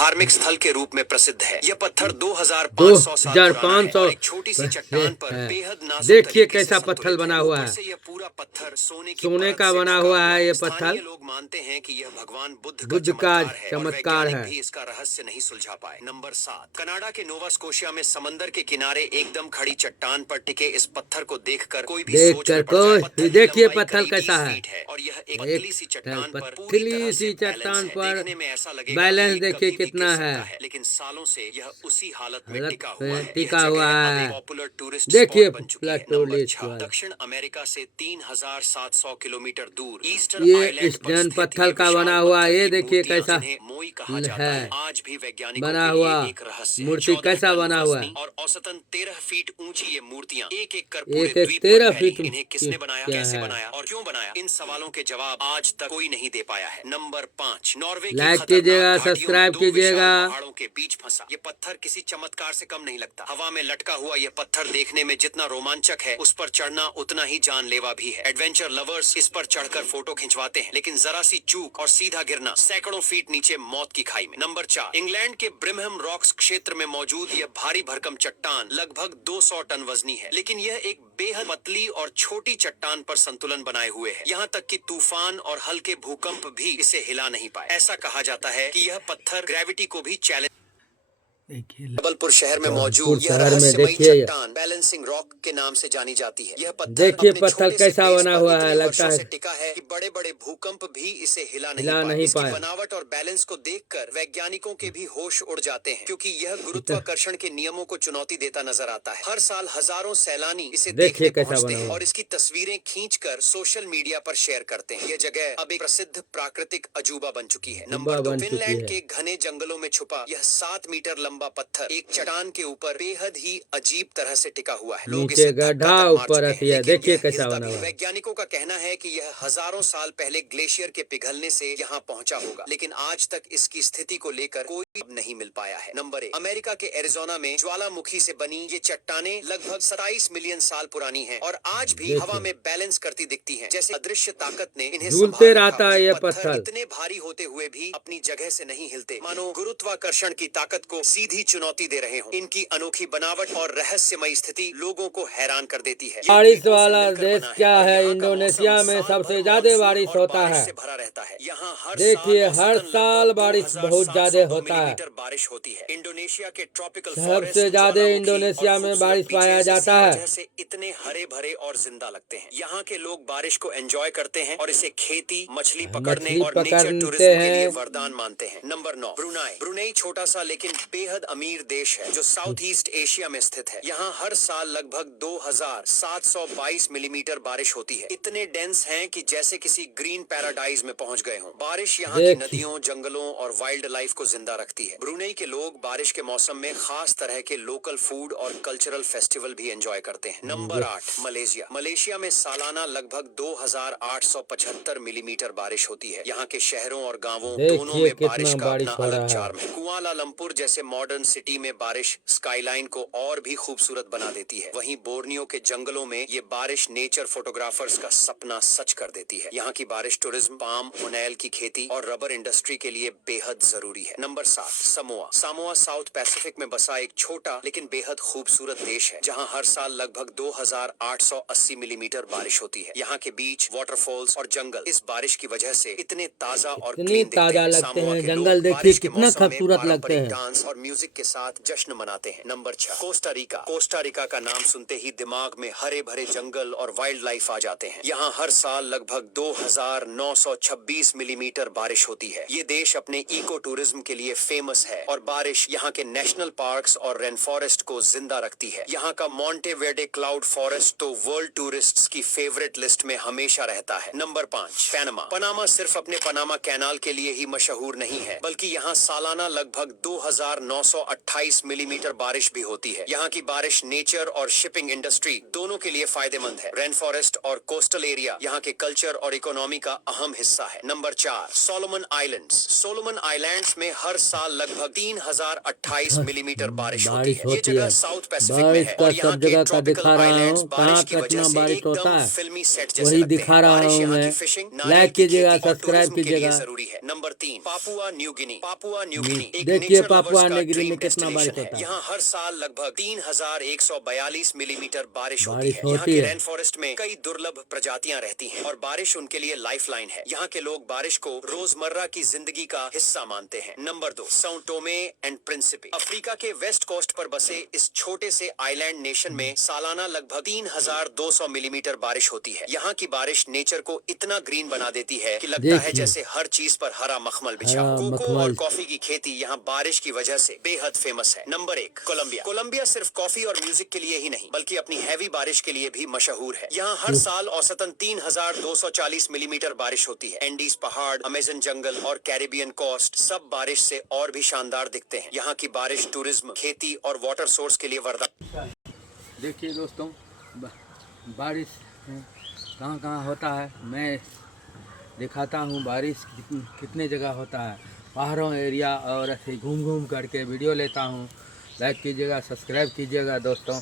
धार्मिक स्थल के रूप में प्रसिद्ध है। यह पत्थर 2500 साल पुराना है और एक छोटी सी चट्टान पर बेहद नाजुक देखिए तरीके से कैसा संतुलित पत्थर बना है। हुआ ऊपर है, से यह पूरा पत्थर सोने का बना हुआ है। ये पत्थर स्थानीय लोग मानते हैं कि यह भगवान बुद्ध का चमत्कार चमत्कार है और है। वैज्ञानिक भी इसका रहस्य नहीं सुलझा पाए। नंबर 7, कनाडा के नोवा स्कोशिया में समंदर के किनारे एकदम खड़ी चट्टान पर टिके इस पत्थर को देखकर कोई भी सोच में पड़ जाए। पत्थर की देखिए लंबाई पत्थर करीब कैसा 20 है। फीट है और यह एक पतली सी चट्टान पर पूरी पतली तरह सी से चट्टान बैलेंस है। पर देखने में ऐसा लगेगा बैलेंस कि देखिए कभी भी कितना गिर है, सकता है, लेकिन सालों से यह उसी हालत में टिका हुआ है। यह टिका हुआ जगह अब है। एक पॉपुलर टूरिस्ट देखिए स्पॉट बन चुकी है। नंबर 6, दक्षिण अमेरिका से 3700 किलोमीटर दूर ईस्टर ये आइलैंड पर स्टैंड स्थित पत्थर ये का विशाल बना हुआ, पत्थर ये की देखिए मूर्तियां, कैसा जिन्हें मोई कहा जाता है, आज भी वैज्ञानिकों बना के हुआ, लिए एक रहस्य है। मूर्ति 14 कैसा टन बना हुआ वजनी और औसतन 13 फीट ऊंची ये मूर्तियां एक एक कर एक पूरे एक द्वीप पर 13 फैली। फीट इन्हें किसने बनाया, क्या कैसे है? बनाया और क्यों बनाया, इन सवालों के जवाब आज तक कोई नहीं दे पाया है। नंबर 5, नॉर्वे की लाइक खतरनाक कीजिएगा, घाटियों में सब्सक्राइब 2 विशाल कीजिएगा। पहाड़ों के बीच फंसा ये पत्थर किसी चमत्कार से कम नहीं लगता। हवा में लटका हुआ ये पत्थर देखने में जितना रोमांचक है, उस पर चढ़ना उतना ही जानलेवा भी है। एडवेंचर लवर्स इस पर चढ़कर फोटो खिंचवाते हैं, लेकिन जरा सी चूक और सीधा गिरना सैकड़ों फीट नीचे मौत की खाई में। नंबर 4, इंग्लैंड के ब्रिमहम रॉक्स क्षेत्र में मौजूद यह भारी भरकम चट्टान लगभग 200 टन वजनी है, लेकिन यह एक बेहद पतली और छोटी चट्टान पर संतुलन बनाए हुए है। यहाँ तक कि तूफान और हल्के भूकंप भी इसे हिला नहीं पाए। ऐसा कहा जाता है कि यह पत्थर ग्रेविटी को भी चैलेंज। जबलपुर शहर में मौजूद यह रहस्यमयी चट्टान बैलेंसिंग रॉक के नाम से जानी जाती है। यह पत्थर देखिए अपने पत्थर छोटे से कैसा बेस बना पर हुआ इतने है, लगता वर्षों है से टिका है कि बड़े-बड़े भूकंप भी इसे हिला हिला नहीं नहीं इसकी पाए। बनावट और बैलेंस को देखकर वैज्ञानिकों के भी होश उड़ जाते हैं, क्योंकि यह गुरुत्वाकर्षण के नियमों को चुनौती देता नजर आता है। हर साल हजारों सैलानी इसे देखने पहुंचते हैं और इसकी तस्वीरें खींचकर सोशल मीडिया पर शेयर करते हैं। यह जगह अब एक प्रसिद्ध प्राकृतिक अजूबा बन चुकी है। नंबर 2, फिनलैंड के घने जंगलों में छुपा यह 7 मीटर लंबा पत्थर एक चट्टान के ऊपर बेहद ही अजीब तरह से टिका हुआ है। लोग इसे गड्ढा ऊपर है, देखिए कैसा बना हुआ है। वैज्ञानिकों का कहना है कि यह हजारों साल पहले ग्लेशियर के पिघलने से यहाँ पहुंचा होगा, लेकिन आज तक इसकी स्थिति को लेकर कोई नहीं मिल पाया है। नंबर 1, अमेरिका के एरिजोना में ज्वालामुखी से बनी ये चट्टानें लगभग 27 मिलियन साल पुरानी हैं और आज भी हवा में बैलेंस करती दिखती हैं, जैसे अदृश्य ताकत ने इन्हें झूलते संभाल रहता रखा। है ये ये पत्थर इतने भारी होते हुए भी अपनी जगह से नहीं हिलते, मानो गुरुत्वाकर्षण की ताकत को सीधी चुनौती दे रहे हों। इनकी अनोखी बनावट और रहस्यमय स्थिति लोगों को हैरान कर देती है। बारिश वाला देश क्या है, इंडोनेशिया में सबसे ज्यादा बारिश होता है। भरा रहता है। यहाँ हर देखिए हर साल बारिश बहुत ज्यादा होता है। बारिश होती है। इंडोनेशिया के ट्रॉपिकल सबसे ज्यादा इंडोनेशिया में बारिश पाया जाता है। वजह से इतने हरे भरे और जिंदा लगते हैं। यहाँ के लोग बारिश को एंजॉय करते हैं और इसे खेती, मछली पकड़ने और नेचर टूरिज्म के लिए वरदान मानते हैं। Number 9, Brunei. ब्रुनेई छोटा सा लेकिन बेहद अमीर देश है जो साउथ ईस्ट एशिया में स्थित है। यहाँ हर साल लगभग 2722 मिलीमीटर बारिश होती है। इतने डेंस हैं कि जैसे किसी ग्रीन पैराडाइज में पहुंच गए हों। बारिश यहाँ की नदियों, जंगलों और वाइल्ड लाइफ को जिंदा रखती है। ब्रुनेई के लोग बारिश के मौसम में खास तरह के लोकल फूड और कल्चरल फेस्टिवल भी एंजॉय करते हैं। Number 8, Malaysia. मलेशिया में सालाना लगभग 2875 मिलीमीटर बारिश होती है। यहाँ के शहरों और गांवों दोनों में बारिश का अपना अलग चार्म है। कुआलालंपुर जैसे मॉडर्न सिटी में बारिश स्काईलाइन को और भी खूबसूरत बना देती है। वहीं बोर्नियो के जंगलों में ये बारिश नेचर फोटोग्राफर्स का सपना सच कर देती है। यहाँ की बारिश टूरिज्म, पाम ओनेल की खेती और रबर इंडस्ट्री के लिए बेहद जरूरी है। Number 7, Samoa. Samoa south Pacific में बसा एक छोटा लेकिन बेहद खूबसूरत देश है, जहाँ हर साल लगभग 2880 मिलीमीटर बारिश होती है। यहाँ के बीच, वाटरफॉल्स और जंगल इस बारिश की वजह से इतने ताजा और क्लीन ताजा लगते हैं। जंगल देखिए कितना खूबसूरत लगते हैं। डांस और म्यूजिक के साथ जश्न मनाते हैं। Number 6, Costa Rica. Costa Rica का नाम सुनते ही दिमाग में हरे भरे जंगल और वाइल्ड लाइफ आ जाते हैं। यहाँ हर साल लगभग 2926 मिलीमीटर बारिश होती है। ये देश अपने इको टूरिज्म के लिए फेमस है और बारिश यहाँ के नेशनल पार्क्स और रेन फॉरेस्ट को जिंदा रखती है। यहाँ का मॉन्टे वेर्डे क्लाउड फॉरेस्ट तो वर्ल्ड टूरिस्ट्स की फेवरेट लिस्ट में हमेशा रहता है। Number 5, Panama. पनामा सिर्फ अपने पनामा कैनाल के लिए ही मशहूर नहीं है, बल्कि यहाँ सालाना लगभग 2928 मिलीमीटर बारिश भी होती है। यहाँ की बारिश नेचर और शिपिंग इंडस्ट्री दोनों के लिए फायदेमंद है। रेन फॉरेस्ट और कोस्टल एरिया यहाँ के कल्चर और इकोनॉमी का अहम हिस्सा है। Number 4, Solomon islands. Solomon islands में हर साल साल लगभग 3028 मिलीमीटर बारिश होती बारिश है। ये होती जगह है। साउथ पैसिफिक में बारिश है का और यहाँ सब के जगह का ट्रॉपिकल दिखा रहा आइलैंड्स हूँ, बारिश कहाँ की वजह कितना से बारिश होता एकदम है फिल्मी सेट जैसे वही लगते दिखा हैं। रहा बारिश हूँ यहाँ की मैं। फिशिंग, नारियल लाइक की कीजिएगा, खेती और सब्सक्राइब टूरिज्म के लिए कीजिएगा। जरूरी है। Number 3, Papua New Guinea. Papua New Guinea एक देखिए नेचर लवर्स पापुआ का न्यू गिनी ड्रीम में कितना बारिश डेस्टिनेशन है। होता है। यहाँ हर साल लगभग 3142 मिलीमीटर बारिश होती बारिश है। यहाँ होती के है। रेन फॉरेस्ट में कई दुर्लभ प्रजातियां रहती हैं और बारिश उनके लिए लाइफलाइन है। यहाँ के लोग बारिश को रोजमर्रा की जिंदगी का हिस्सा मानते हैं। Number 2, Sao Thome and Principe. Africa के वेस्ट कोस्ट पर बसे इस छोटे से आइलैंड नेशन में सालाना लगभग 3200 मिलीमीटर बारिश होती है। यहाँ की बारिश नेचर को इतना ग्रीन बना देती है कि लगता है जैसे हर चीज पर हरा मखमल बिछा हो। कोको और कॉफी की खेती यहाँ बारिश की वजह से बेहद फेमस है। Number 1, Colombia. कोलंबिया सिर्फ कॉफी और म्यूजिक के लिए ही नहीं बल्कि अपनी हैवी बारिश के लिए भी मशहूर है। यहाँ हर साल औसतन 3240 मिलीमीटर बारिश होती है। एंडीज पहाड़, अमेजन जंगल और कैरिबियन कोस्ट सब बारिश से और भी शानदार दिखते हैं। यहाँ की बारिश टूरिज्म, खेती और वाटर सोर्स के लिए वरदान। देखिए दोस्तों, बारिश कहाँ कहाँ होता है मैं दिखाता हूँ। बारिश कितने जगह होता है, पहाड़ों एरिया, और ऐसे घूम घूम करके वीडियो लेता हूँ। लाइक कीजिएगा, सब्सक्राइब कीजिएगा दोस्तों।